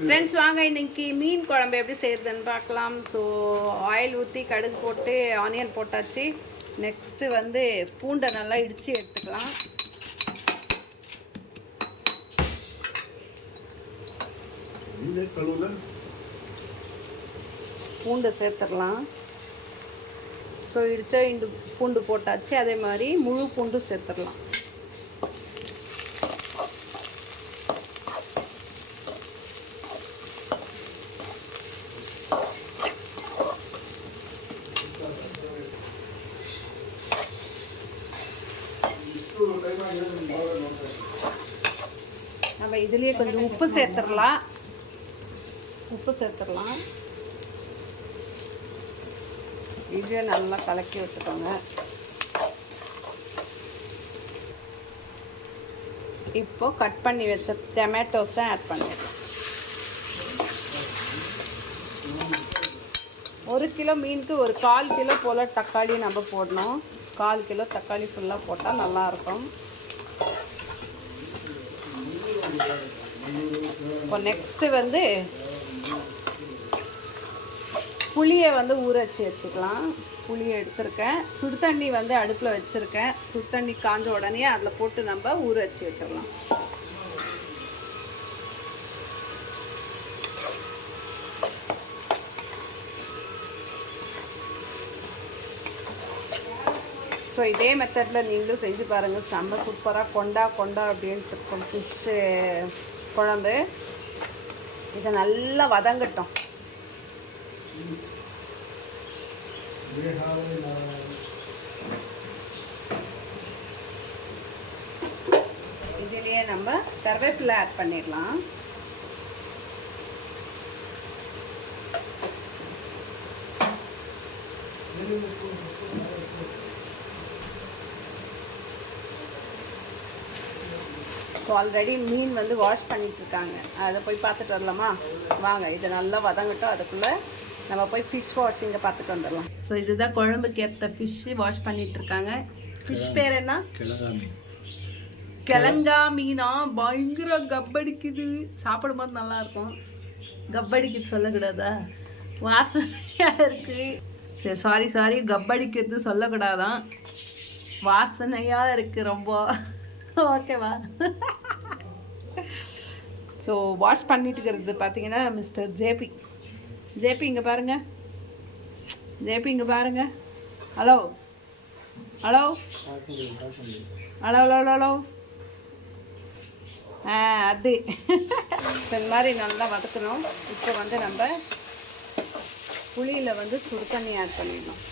Friends வாங்க இன்னைக்கு மீன் குழம்பு எப்படி செய்யறதுன்னு பார்க்கலாம். ஸோ ஆயில் ஊற்றி கடுகு போட்டு ஆனியன் போட்டாச்சு. நெக்ஸ்ட்டு வந்து பூண்டை நல்லா இடித்து எடுத்துக்கலாம். பூண்டை சேர்த்துடலாம். ஸோ இடித்தா பூண்டு போட்டாச்சு. அதே மாதிரி முழு பூண்டு சேர்த்துடலாம். நம்ம இதுலேயே கொஞ்சம் உப்பு சேர்த்துடலாம். இதுவே நல்லா கலக்கி விட்டுக்கோங்க. இப்போ கட் பண்ணி வச்ச டொமேட்டோஸை ஆட் பண்ணிடலாம். 1 கிலோ மீனுக்கு ஒரு 1/4 கிலோ போல் தக்காளி நம்ம போடணும். 1/4 கிலோ தக்காளி ஃபுல்லாக போட்டால் நல்லாயிருக்கும். இப்போ நெக்ஸ்ட்டு வந்து புளியை வந்து ஊற வச்சுக்கலாம். புளியை எடுத்துருக்கேன். சுடு தண்ணி வந்து அடுப்பில் வச்சுருக்கேன். சுடு தண்ணி காஞ்ச உடனே அதில் போட்டு நம்ம ஊற வச்சு வச்சிடலாம். ஸோ இதே மெத்தடில் நீங்களும் செஞ்சு பாருங்கள். செம்ம சூப்பராக கொண்டா அப்படின்ட்டு இருக்கும் ஃபிஷ்ஷு குழம்பு. இதை நல்லா வதங்கட்டும். இதுலேயே நம்ம கருவேப்பிலை ஆட் பண்ணிடலாம். ஸோ ஆல்ரெடி மீன் வந்து வாஷ் பண்ணிகிட்ருக்காங்க. அதை போய் பார்த்துட்டு வரலாமா? வாங்க, இது நல்லா வதங்கட்டும். அதுக்குள்ளே நம்ம போய் ஃபிஷ் வாஷிங்கை பார்த்துட்டு வந்துடலாம். ஸோ இதுதான் குழம்புக்கு ஏற்ற ஃபிஷ்ஷு வாஷ் பண்ணிகிட்ருக்காங்க. ஃபிஷ் பேர் என்ன? கிழங்கா மீனா. பயங்கர கப்படிக்குது. சாப்பிடும்போது நல்லாயிருக்கும். கப்படிக்குது சொல்லக்கூடாதா? வாசனையாக இருக்குது. சரி சாரி கப்படிக்கிறது சொல்லக்கூடாதான். வாசனையாக இருக்குது ரொம்ப. ஓகேவா? ஸோ வாஷ் பண்ணிட்டு இருக்கிறது பார்த்தீங்கன்னா மிஸ்டர் ஜேபி. இங்கே பாருங்கள். ஹலோ அது இந்த மாதிரி நல்லா வதக்கணும். இப்போ வந்து நம்ம புளியில் வந்து சுடு தண்ணி ஆட் பண்ணிடணும்.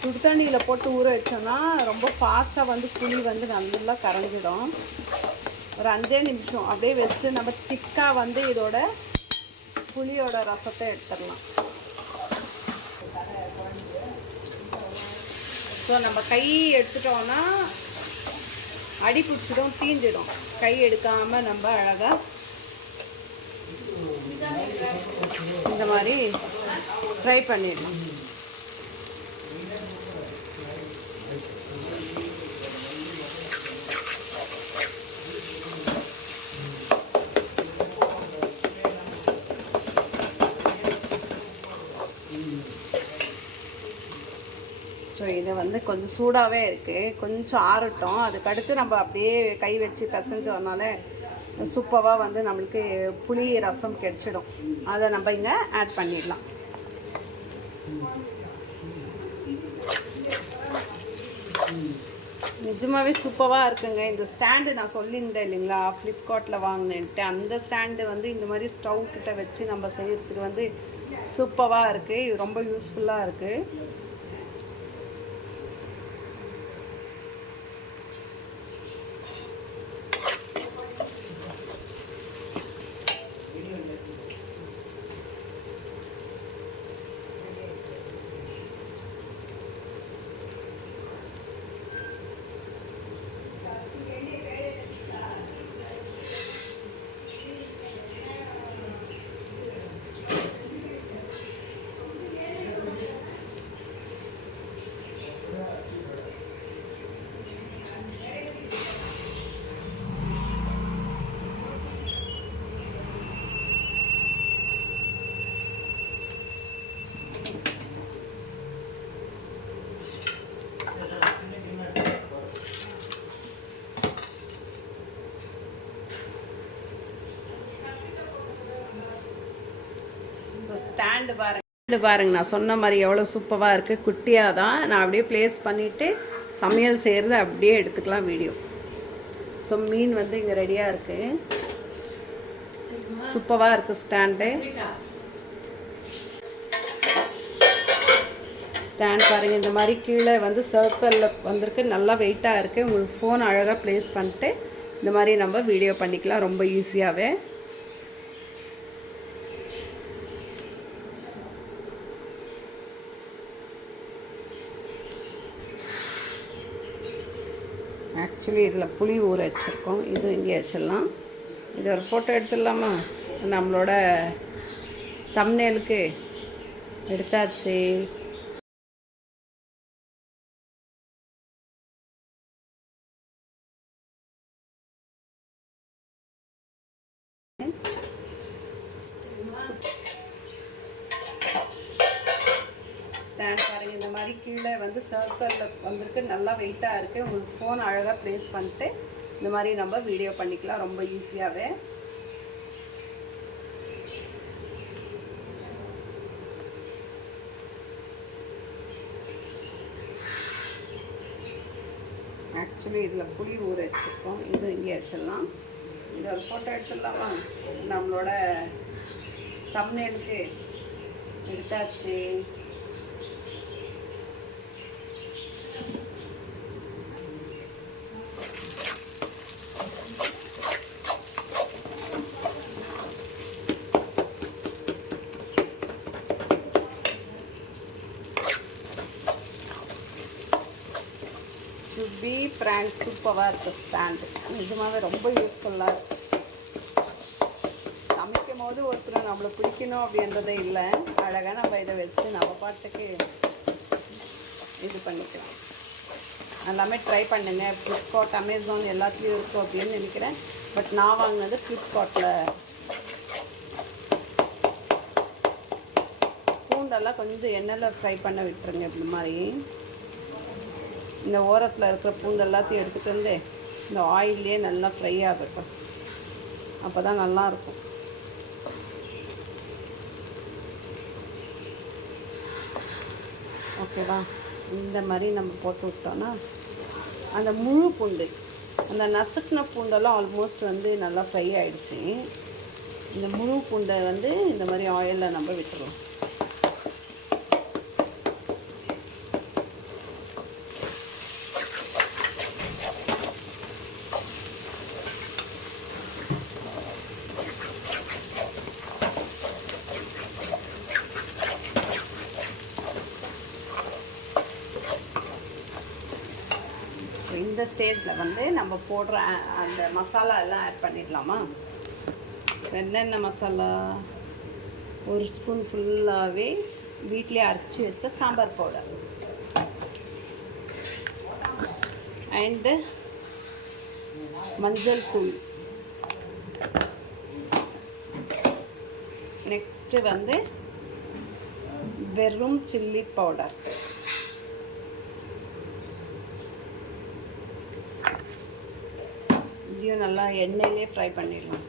சுடு தண்ணியில் போட்டு ஊற வச்சோன்னா ரொம்ப ஃபாஸ்ட்டாக வந்து புளி வந்து நல்லா கரைஞ்சிடும். ஒரு 5 நிமிஷம் அப்படியே வச்சு நம்ம திக்காக வந்து இதோட புளியோட ரசத்தை எடுத்துடலாம். ஸோ நம்ம கை எடுத்துட்டோன்னா அடி பிடிச்சிடும், தீஞ்சிடும். கை எடுக்காமல் நம்ம அழகாக இந்த மாதிரி ட்ரை பண்ணிடலாம். ஸோ இது வந்து கொஞ்சம் சூடாகவே இருக்குது. கொஞ்சம் ஆறட்டும். அதுக்கடுத்து நம்ம அப்படியே கை வச்சு பிசைஞ்சோனால சூப்பராக வந்து நம்மளுக்கு புளி ரசம் கிடச்சிடும். அதை நம்ம இங்கே ஆட் பண்ணிடலாம். நிஜமாகவே சூப்பராக இருக்குங்க. இந்த ஸ்டாண்டு நான் சொல்லியிருந்தேன் இல்லைங்களா, ஃப்ளிப்கார்ட்டில் வாங்கினேன்ட்டு. அந்த ஸ்டாண்டு வந்து இந்த மாதிரி ஸ்டவ் கிட்ட வச்சு நம்ம செய்கிறதுக்கு வந்து சூப்பராக இருக்குது. இது ரொம்ப யூஸ்ஃபுல்லாக இருக்குது. ஸ்டாண்டு பாருங்க நான் சொன்ன மாதிரி எவ்வளோ சூப்பராக இருக்குது. குட்டியாக தான் நான் அப்படியே ப்ளேஸ் பண்ணிவிட்டு சமையல் செய்கிறது அப்படியே எடுத்துக்கலாம் வீடியோ. ஸோ மீன் வந்து இங்கே ரெடியாக இருக்குது. சூப்பராக இருக்குது ஸ்டாண்டு. ஸ்டாண்ட் பாருங்கள், இந்த மாதிரி கீழே வந்து சர்க்கிளில் வந்திருக்கு. நல்லா வெயிட்டாக இருக்குது. உங்களுக்கு ஃபோன் அழகாக ப்ளேஸ் பண்ணிட்டு இந்த மாதிரி நம்ம வீடியோ பண்ணிக்கலாம் ரொம்ப ஈஸியாகவே. ஆக்சுவலி இதில் புளி ஊற வச்சுருக்கோம். இது இங்கே வச்சிடலாம். இது ஒரு ஃபோட்டோ எடுத்துடலாமா? நம்மளோட தம்ப்நெயிலுக்கு எடுத்தாச்சு. ஸ்டாண்ட் பாருங்கள், இந்த மாதிரி கீழே வந்து சர்க்கிளில் வந்திருக்கு. நல்லா வெயிட்டாக இருக்குது. உங்களுக்கு ஃபோன் அழகாக ப்ளேஸ் பண்ணிட்டு இந்த மாதிரி நம்ம வீடியோ பண்ணிக்கலாம் ரொம்ப ஈஸியாகவே. ஆக்சுவலி இதில் புளி ஊற வச்சுருக்கோம். இது இங்கே வச்சிடலாம். இது ஒரு ஃபோட்டோ எடுத்துடலாமா? நம்மளோட தம்ப்நெயிலுக்கு எடுத்தாச்சு. பி பிராண்ட் சூப்பராக இருக்குது ஸ்டாண்டு. நிஜமாகவே ரொம்ப யூஸ்ஃபுல்லாக இருக்குது. சமைக்கும் போது ஒருத்தர் நம்மளை பிடிக்கணும் அப்படின்றதே இல்லை. அழகாக நம்ம இதை வச்சுட்டு நம்ம பாட்டுக்கு இது பண்ணிக்கலாம். எல்லாமே ட்ரை பண்ணுங்க. ஃப்ளிப்கார்ட், அமேசான் எல்லாத்துலேயும் இருக்கும் அப்படின்னு நினைக்கிறேன். பட் நான் வாங்கினது ஃப்ளிப்கார்ட்டில். பூண்டெல்லாம் கொஞ்சம் எண்ணெயில் ஃப்ரை பண்ண விட்டுருங்க. இந்த மாதிரி இந்த ஓரத்தில் இருக்கிற பூண்டு எல்லாத்தையும் எடுத்துகிட்டு வந்து இந்த ஆயிலே நல்லா ஃப்ரை ஆகட்டும். அப்போ தான் நல்லாயிருக்கும். ஓகேவா? இந்த மாதிரி நம்ம போட்டு விட்டோன்னா அந்த முழு பூண்டு, அந்த நசுக்கின பூண்டெல்லாம் ஆல்மோஸ்ட் வந்து நல்லா ஃப்ரை ஆகிடுச்சு. இந்த முழு பூண்டை வந்து இந்த மாதிரி ஆயிலில் நம்ம விட்டுருவோம். இந்த ஸ்டேஜில் வந்து நம்ம போடுற அந்த மசாலா எல்லாம் ஆட் பண்ணிடலாமா? என்னென்ன மசாலா? ஒரு ஸ்பூன் ஃபுல்லாகவே வீட்டிலே அரைச்சி வச்ச சாம்பார் பவுடர் அண்டு மஞ்சள் தூள். நெக்ஸ்ட்டு வந்து வெறும் சில்லி பவுடர். இதையும் நல்லா எண்ணெயிலே ஃப்ரை பண்ணிடலாம்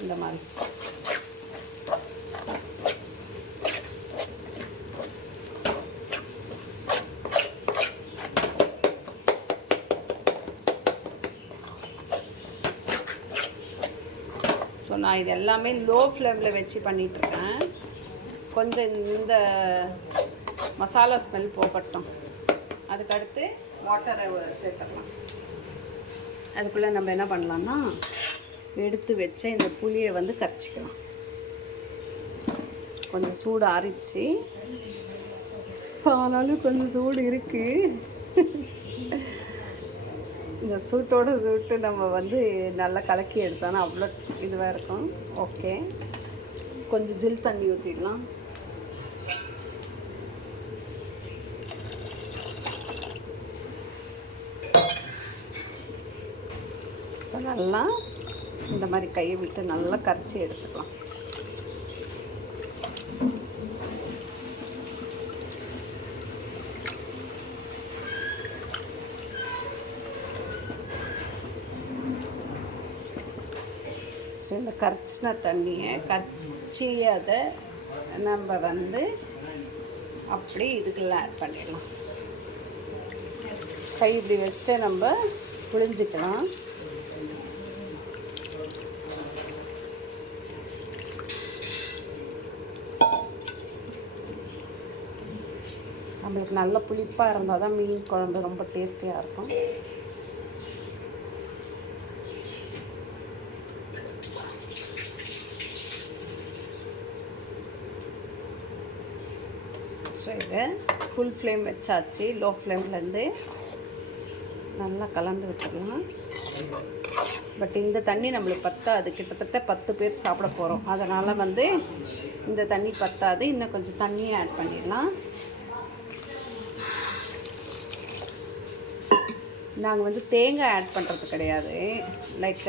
இந்த மாதிரி. ஸோ நான் இது எல்லாமே லோ ஃப்ளேமில் வச்சு பண்ணிகிட்ருக்கேன். கொஞ்சம் இந்த மசாலா ஸ்மெல் போகட்டும். அதுக்கடுத்து வாட்டரை சேர்த்துக்கலாம். அதுக்குள்ளே நம்ம என்ன பண்ணலான்னா எடுத்து வச்ச இந்த புளியை வந்து கரைச்சிக்கலாம். கொஞ்சம் சூடு ஆறிச்சு, ஆனாலும் கொஞ்சம் சூடு இருக்குது. இந்த சூட்டோடு சூட்டு நம்ம வந்து நல்லா கலக்கி எடுத்தோன்னா அவ்வளோ இதுவாக இருக்கும். ஓகே, கொஞ்சம் ஜில் தண்ணி ஊற்றிடலாம். நல்லா இந்த மாதிரி கையை விட்டு நல்லா கரைச்சி எடுத்துக்கலாம். ஸோ இந்த கரைச்சின தண்ணியை அதை நம்ம வந்து அப்படி இதுக்குள்ள ஆட் பண்ணிடலாம். கை இப்படி வச்சுட்டு நம்ம புழிஞ்சிக்கலாம். நம்மளுக்கு நல்ல புளிப்பாக இருந்தால் தான் மீன் குழம்பு ரொம்ப டேஸ்டியாக இருக்கும். ஸோ இதை ஃபுல் ஃப்ளேம் வச்சாச்சு. லோ ஃப்ளேம்லேருந்து நல்லா கலந்து விட்டுடலாம். பட் இந்த தண்ணி நம்மளுக்கு பத்தாது, கிட்டத்தட்ட 10 பேர் சாப்பிட போகிறோம். அதனால் வந்து இந்த தண்ணி பத்தாது, இன்னும் கொஞ்சம் தண்ணியை ஆட் பண்ணிடலாம். நாங்கள் வந்து தேங்காய் ஆட் பண்ணுறது கிடையாது. லைக்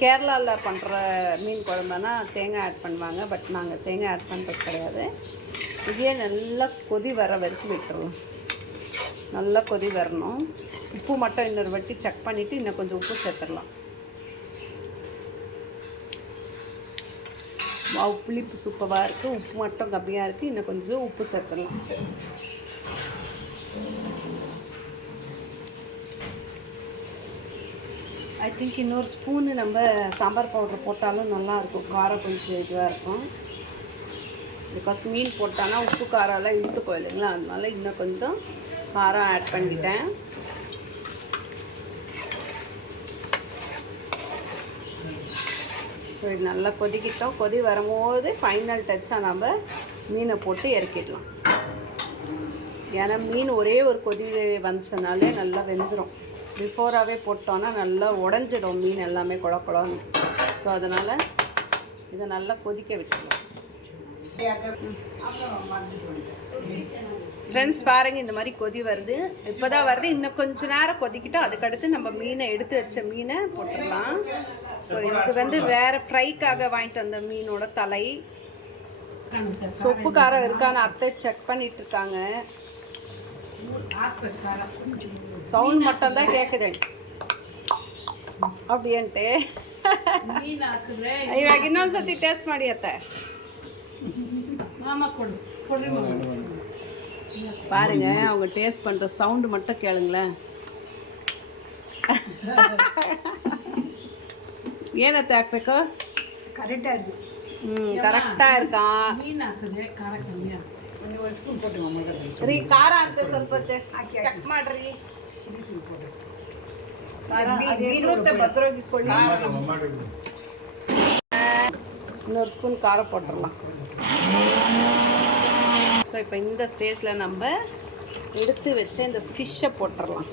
கேரளாவில் பண்ணுற மீன் குழம்புனா தேங்காய் ஆட் பண்ணுவாங்க. பட் நாங்கள் தேங்காய் ஆட் பண்ணுறது கிடையாது. இதே நல்லா கொதி வர வரைக்கும் விட்டுருவோம். நல்லா கொதி வரணும். உப்பு மட்டும் இன்னொரு வாட்டி செக் பண்ணிவிட்டு இன்னும் கொஞ்சம் உப்பு சேர்த்துடலாம். புளிப்பு சூப்பராக இருக்குது, உப்பு மட்டும் கம்மியாக இருக்குது, இன்னும் கொஞ்சம் உப்பு சேர்த்துடலாம். ஐ திங்க் இன்னொரு ஸ்பூனு நம்ம சாம்பார் பவுடர் போட்டாலும் நல்லாயிருக்கும். காரம் கொஞ்சம் இதுவாக இருக்கும். பிகாஸ் மீன் போட்டானா உப்பு காரெல்லாம் இழுத்துக்கும் இல்லைங்களா, அதனால இன்னும் கொஞ்சம் காரம் ஆட் பண்ணிட்டேன். ஸோ இது நல்லா கொதிக்கிட்டோம். கொதி வரும்போது ஃபைனல் டச்சாக நம்ம மீனை போட்டு இறக்கிடலாம். ஏன்னா மீன் ஒரே ஒரு கொதி வந்துச்சனாலே நல்லா வெந்துடும். பிஃபோராகவே போட்டோன்னா நல்லா உடஞ்சிடும் மீன் எல்லாமே குழக்குழன்னு. ஸோ அதனால் இதை நல்லா கொதிக்க விட்டுருவோம். ஃப்ரெண்ட்ஸ் பாருங்கள், இந்த மாதிரி கொதி வருது. இப்போ தான் வருது. இன்னும் கொஞ்சம் நேரம் கொதிக்கிட்டோம். அதுக்கடுத்து நம்ம மீனை எடுத்து வச்ச மீனை போட்டுடலாம். ஸோ இதுக்கு வந்து வேறு ஃப்ரைக்காக வாங்கிட்டு வந்த மீனோட தலை. சொப்பு காரம் இருக்கான்னு அத்தை செக் பண்ணிட்டு இருக்காங்க. சவுண்ட் மட்டும்தான் கேட்குது அப்படின்ட்டு. ಇವಾಗ ಇನ್ನೊಂದ್ಸತಿ ಟೇಸ್ಟ್ ಮಾಡಿ ಅತ್ತೆ. பாருங்க, அவங்க டேஸ்ட் பண்ணுற சவுண்டு மட்டும் கேளுங்களேன். ಏನತ್ತೆ ಹಾಕ್ಬೇಕು? ಕರೆಕ್ಟಾಗಿ இருக்குது. ಕರೆಕ್ಟಾಗಿ இருக்கா? மீன் ಹಾಕಿದ್ರೆ ಖಾರ ಕಮ್ಮಿ ಒಂದು ಸ್ಪೂನ್ ಕೊಟ್ಟು ಸರಿ, ಖಾರ ಅಂತ ಸ್ವಲ್ಪ ಚೆಕ್ ಮಾಡ್ರಿ. ಚಿಲ್ಲಿ ತೂಳು ಕೊಟ್ಟು ಇರುತ್ತೆ ಭದ್ರಾಗಿಟ್ಕೊಳ್ಳಿ. இன்னொரு ஸ்பூன் காரம் போட்டுடலாம். ஸோ இப்போ இந்த ஸ்டேஜில் நம்ம எடுத்து வச்ச இந்த ஃபிஷ்ஷை போட்டுடலாம்.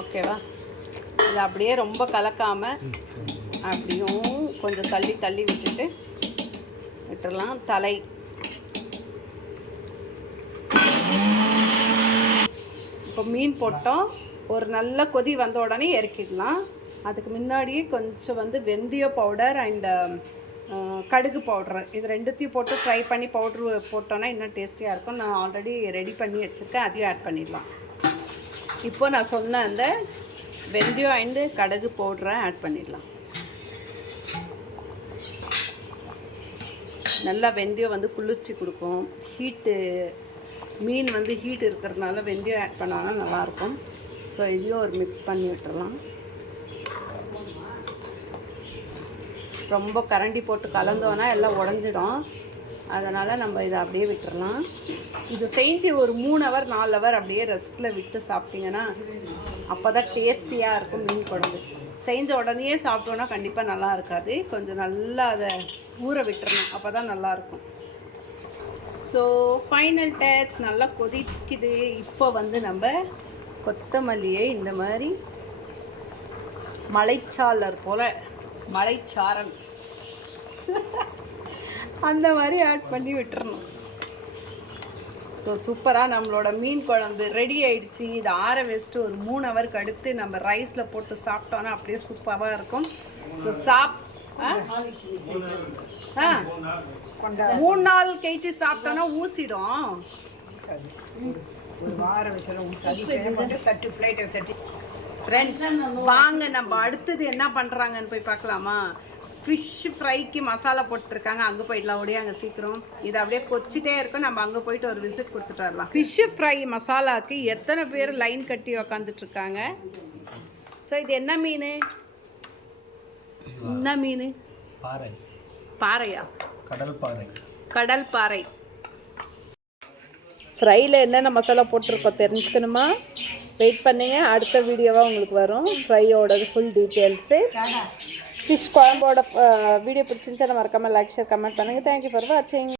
ஓகேவா? இது அப்படியே ரொம்ப கலக்காமல் அப்படியும் கொஞ்சம் தள்ளி தள்ளி விட்டுடலாம். தலை இப்போ மீன் போட்டோம். ஒரு நல்ல கொதி வந்த உடனே இறக்கிடலாம். அதுக்கு முன்னாடியே கொஞ்சம் வந்து வெந்தய பவுடர் அண்ட் கடுகு பவுட்ரு இது ரெண்டுத்தையும் போட்டு ஃப்ரை பண்ணி பவுட்ரு போட்டோன்னா இன்னும் டேஸ்டியாக இருக்கும். நான் ஆல்ரெடி ரெடி பண்ணி வச்சுருக்கேன், அதையும் ஆட் பண்ணிடலாம். இப்போ நான் சொன்ன அந்த வெந்தயம் அண்டு கடுகு பவுட்ரை ஆட் பண்ணிடலாம். நல்லா வெந்தயம் வந்து குளிர்ச்சி கொடுக்கும். ஹீட்டு மீன் வந்து ஹீட் இருக்கிறதுனால வெந்தயம் ஆட் பண்ணாங்கன்னா நல்லாயிருக்கும். ஸோ இதையும் ஒரு மிக்ஸ் பண்ணி விட்டுறலாம். ரொம்ப கரண்டி போட்டு கலந்தோன்னா எல்லாம் உடஞ்சிடும். அதனால் நம்ம இதை அப்படியே விட்டுறலாம். இது செஞ்சு ஒரு 3 ஹவர் 4 ஹவர் அப்படியே ரெஸ்ட்டில் விட்டு சாப்பிட்டிங்கன்னா அப்போ தான் டேஸ்டியாக இருக்கும் மீன் குழம்பு. செஞ்ச உடனே சாப்பிட்டோன்னா கண்டிப்பாக நல்லா இருக்காது. கொஞ்சம் நல்லா அதை ஊற விட்டுறணும், அப்போ தான் நல்லாயிருக்கும். ஸோ ஃபைனல் டச் நல்லா கொதிக்குது. இப்போ வந்து நம்ம கொத்தமல்லியை இந்த மாதிரி மலைச்சாளர் போல் மலைச்சாரல் அந்த மாதிரி ஆட் பண்ணி விட்டுறணும். ஸோ சூப்பராக நம்மளோட மீன் குழம்பு ரெடி ஆகிடுச்சு. இது ஆற வச்சுட்டு ஒரு 3 ஹவருக்கு அடுத்து நம்ம ரைஸில் போட்டு சாப்பிட்டோன்னா அப்படியே சூப்பராக இருக்கும். ஸோ 3-4 கேஜி சாப்பிட்டோன்னா ஊசிடும். ஒரு வாரம் வச்சு தட்டு ஃப்ளைட்டை தட்டி. ஃப்ரெண்ட்ஸ் வாங்க நம்ம அடுத்தது என்ன பண்ணுறாங்கன்னு போய் பார்க்கலாமா? ஃபிஷ் ஃப்ரைக்கு மசாலா போட்டுருக்காங்க. அங்கே போயிடலாம், ஓடியாங்க சீக்கிரம். இது அப்படியே கொச்சிட்டே இருக்கும், நம்ம அங்கே போயிட்டு ஒரு விசிட் கொடுத்துட்டு வரலாம். ஃபிஷ் ஃப்ரை மசாலாவுக்கு எத்தனை பேர் லைன் கட்டி உக்காந்துட்ருக்காங்க. ஸோ இது என்ன மீன்? என்ன மீன்? பாறை. பாறையா? கடல் பாறை. கடல் பாறை. ஃப்ரையில் என்னென்ன மசாலா போட்டிருக்கோம் தெரிஞ்சுக்கணுமா? வெயிட் பண்ணுங்க, அடுத்த வீடியோவாக உங்களுக்கு வரும் ஃப்ரையோட ஃபுல் டீட்டெயில்ஸு. ஃபிஷ் குழம்போட வீடியோ பிடிச்சிருந்துச்சா மறக்காமல் லைக் ஷேர் கமெண்ட் பண்ணுங்கள். தேங்க்யூ ஃபார் வாட்சிங்.